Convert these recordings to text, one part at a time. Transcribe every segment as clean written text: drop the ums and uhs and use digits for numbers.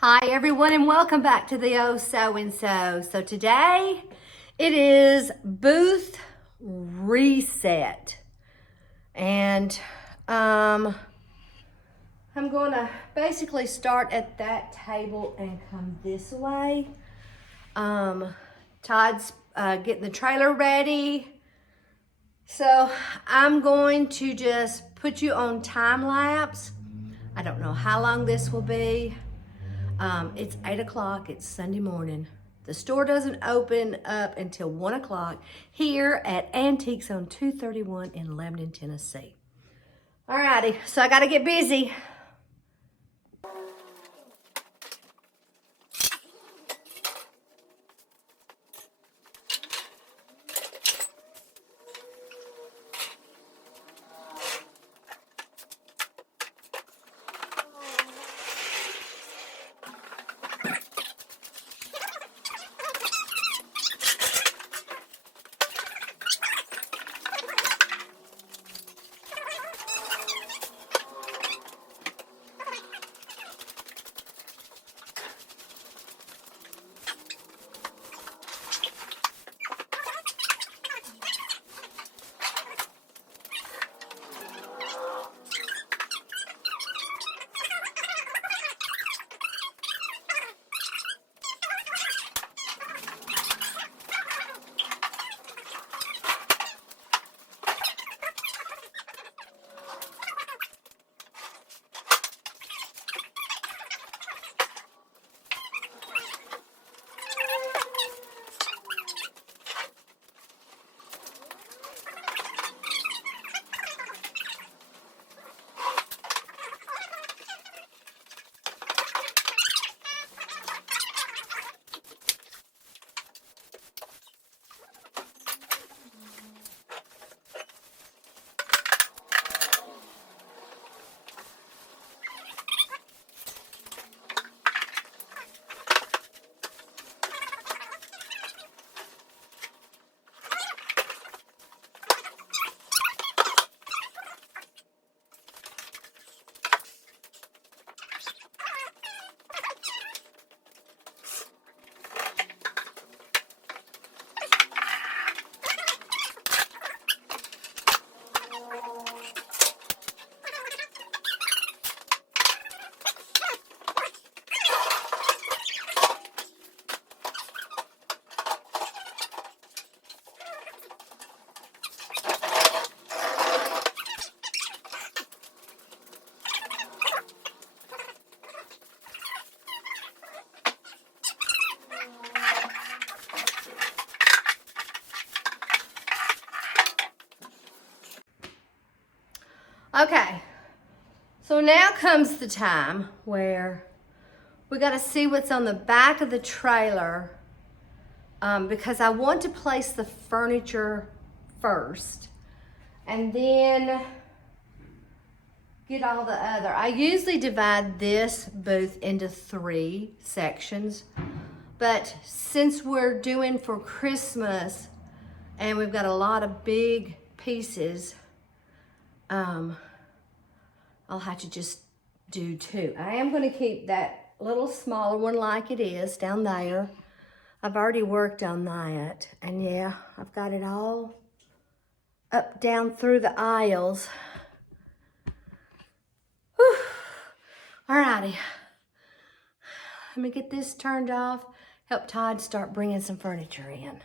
Hi everyone and welcome back to the Oh So and So. So today it is booth reset and I'm going to basically start at that table and come this way. Todd's getting the trailer ready. So I'm going to just put you on time lapse. I don't know how long this will be. It's 8 o'clock, it's Sunday morning. The store doesn't open up until 1 o'clock here at Antiques on 231 in Lebanon, Tennessee. Alrighty, so I gotta get busy. Okay, so now comes the time where we gotta see what's on the back of the trailer because I want to place the furniture first and then get all the other. I usually divide this booth into 3 sections, but since we're doing for Christmas and we've got a lot of big pieces, I'll have to just do 2. I am going to keep that little smaller one like it is down there. I've already worked on that, and yeah, I've got it all up down through the aisles. Whew. Alrighty, let me get this turned off, help Todd start bringing some furniture in.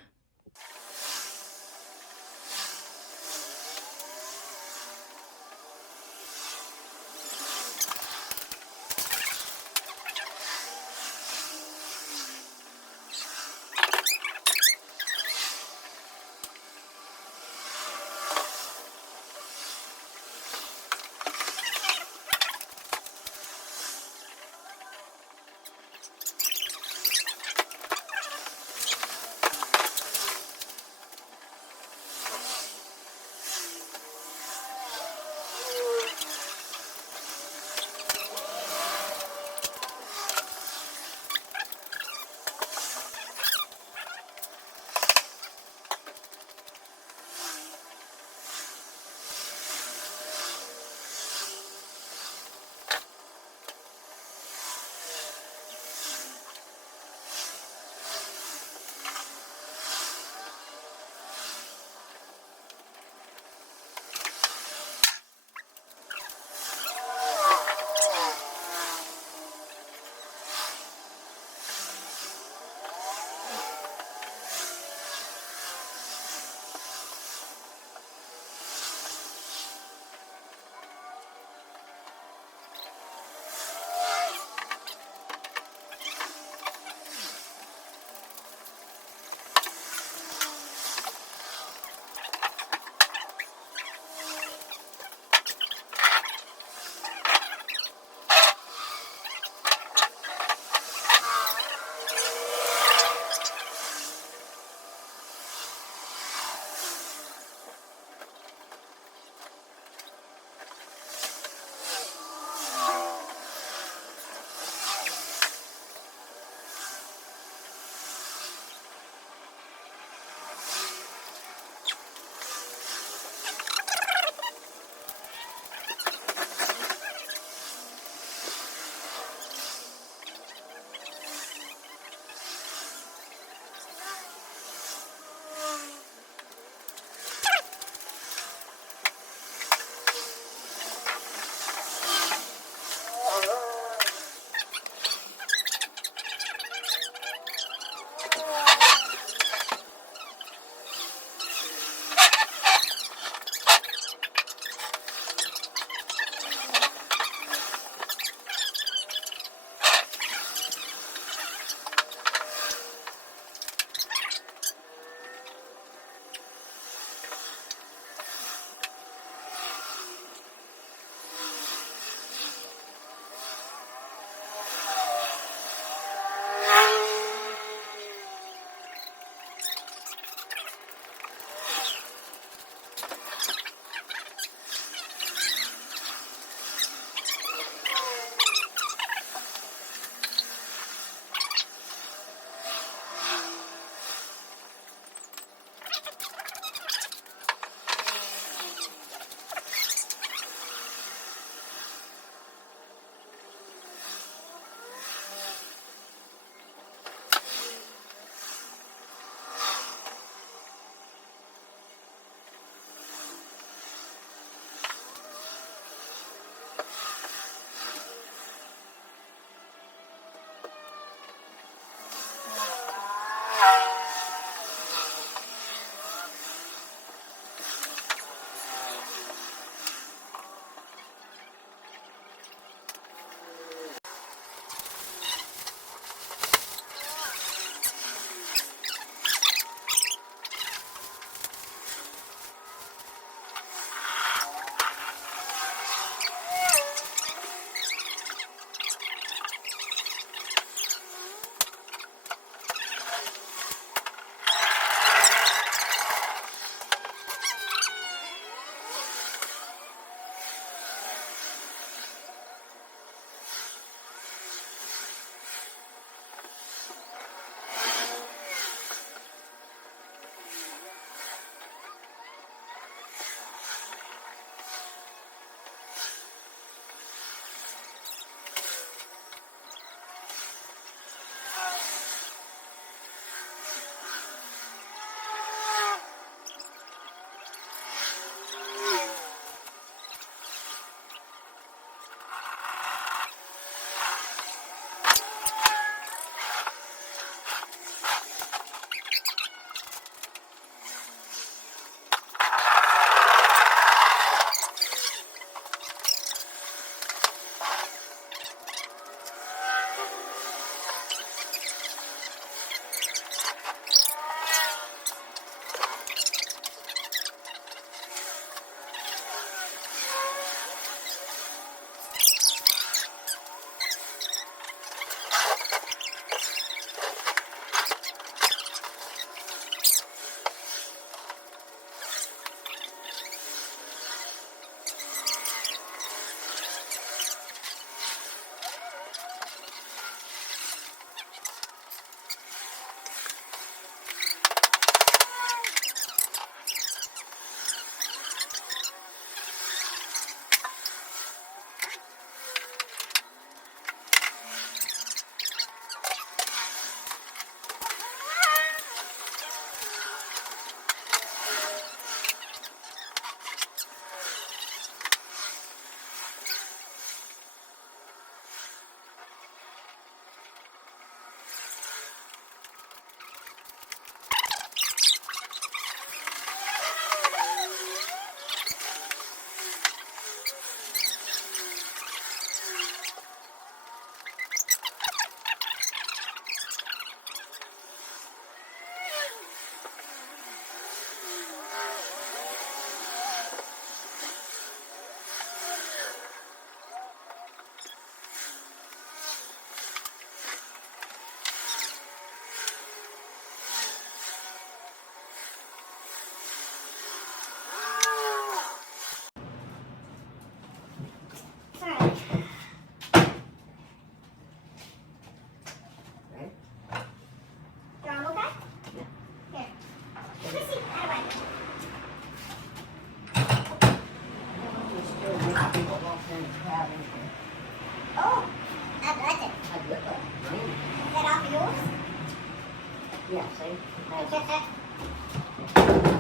Yeah, see?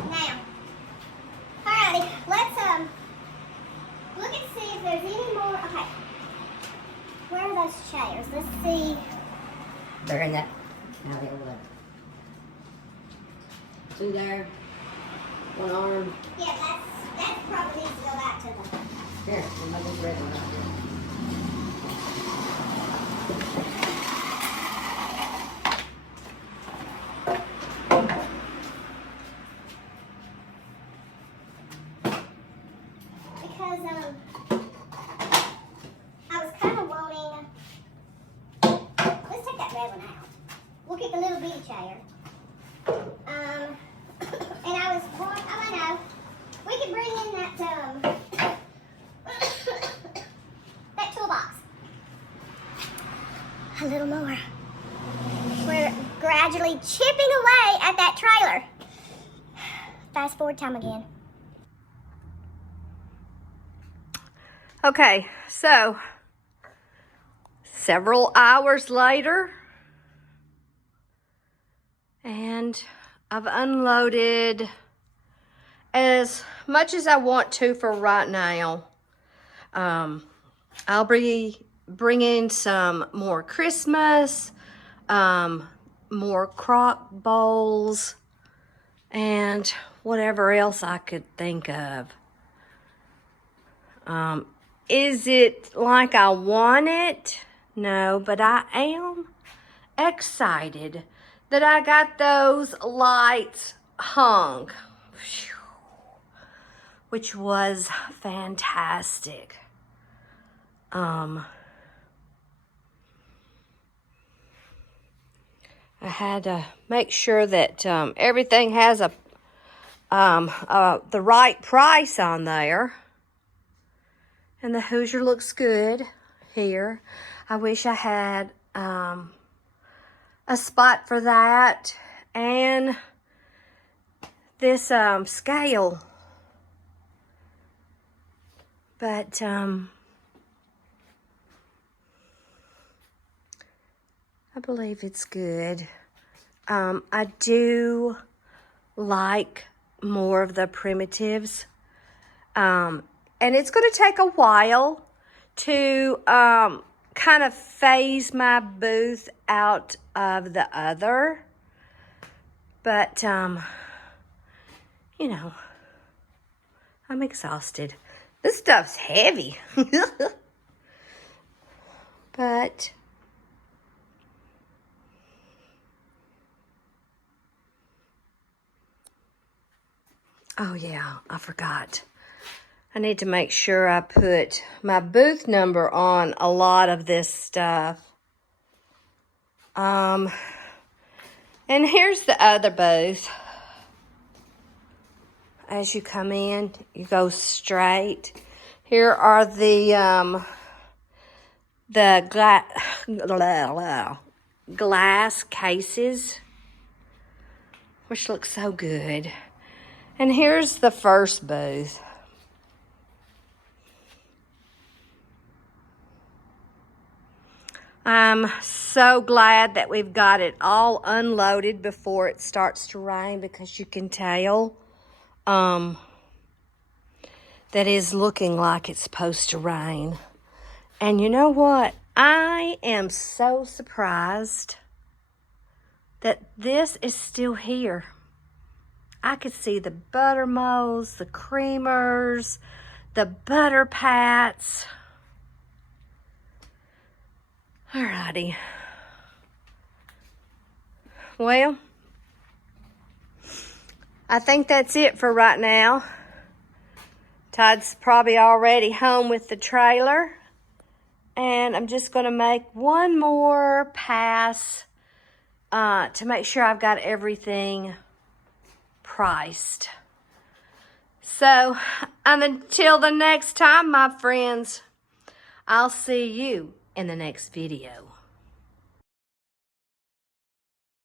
Now, alrighty, let's look and see if there's any more. Okay, where are those chairs? Let's see. They're in that alley over there. Two there, one arm. Yeah, that probably needs to go back to the. Here, we'll make this red one right here. Because I was kind of wanting. Let's take that red one out. We'll get the little bitty chair. And I was going. Oh, I know. We could bring in that that toolbox. A little more. We're gradually chipping away at that trailer. Fast forward time again. Okay, so several hours later, and I've unloaded as much as I want to for right now. I'll be bringing some more Christmas, more crock bowls, and whatever else I could think of. Is it like I want it? No, but I am excited that I got those lights hung, which was fantastic. I had to make sure that everything has the right price on there. And the Hoosier looks good here. I wish I had a spot for that. And this scale. But I believe it's good. I do like more of the primitives. And it's going to take a while to kind of phase my booth out of the other. But, you know, I'm exhausted. This stuff's heavy. But oh yeah, I forgot. I need to make sure I put my booth number on a lot of this stuff. And here's the other booth. As you come in, you go straight. Here are the glass cases, which look so good. And here's the first booth. I'm so glad that we've got it all unloaded before it starts to rain, because you can tell that is looking like it's supposed to rain. And you know what? I am so surprised that this is still here. I could see the buttermills, the creamers, the butter pats. Alrighty. Well, I think that's it for right now. Todd's probably already home with the trailer. And I'm just going to make one more pass to make sure I've got everything priced. So, until the next time, my friends, I'll see you in the next video.